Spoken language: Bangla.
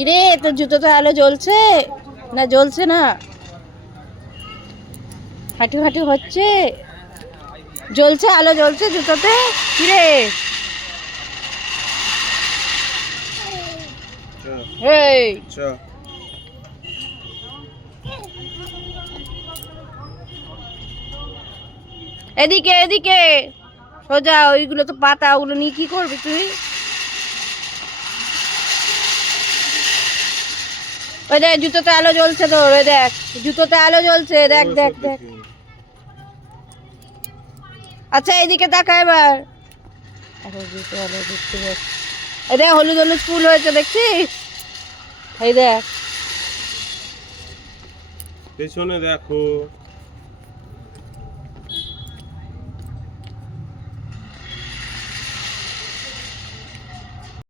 কিরে তোর জুতোতে আলো জ্বলছে না জ্বলছে না? হাঁটু হাঁটু হচ্ছে, জ্বলছে আলো জ্বলছে জুতোতে? কিরে এই এদিকে এদিকে সোজা, ওইগুলো তো পাতা, ওগুলো নিয়ে কি করবি তুই? ওই দেখ জুতোতে আলো জ্বলছে তোর, ওই দেখ জুতোতে আলো জ্বলছে, দেখ দেখ দেখ। আচ্ছা এইদিকে তাকা এবার। এখন জুতো আলো দেখতে পাচ্ছি, এই দেখ হলুদ হলুদ ফুল হয়েছে দেখছিস? এই দেখ পেছনে দেখো।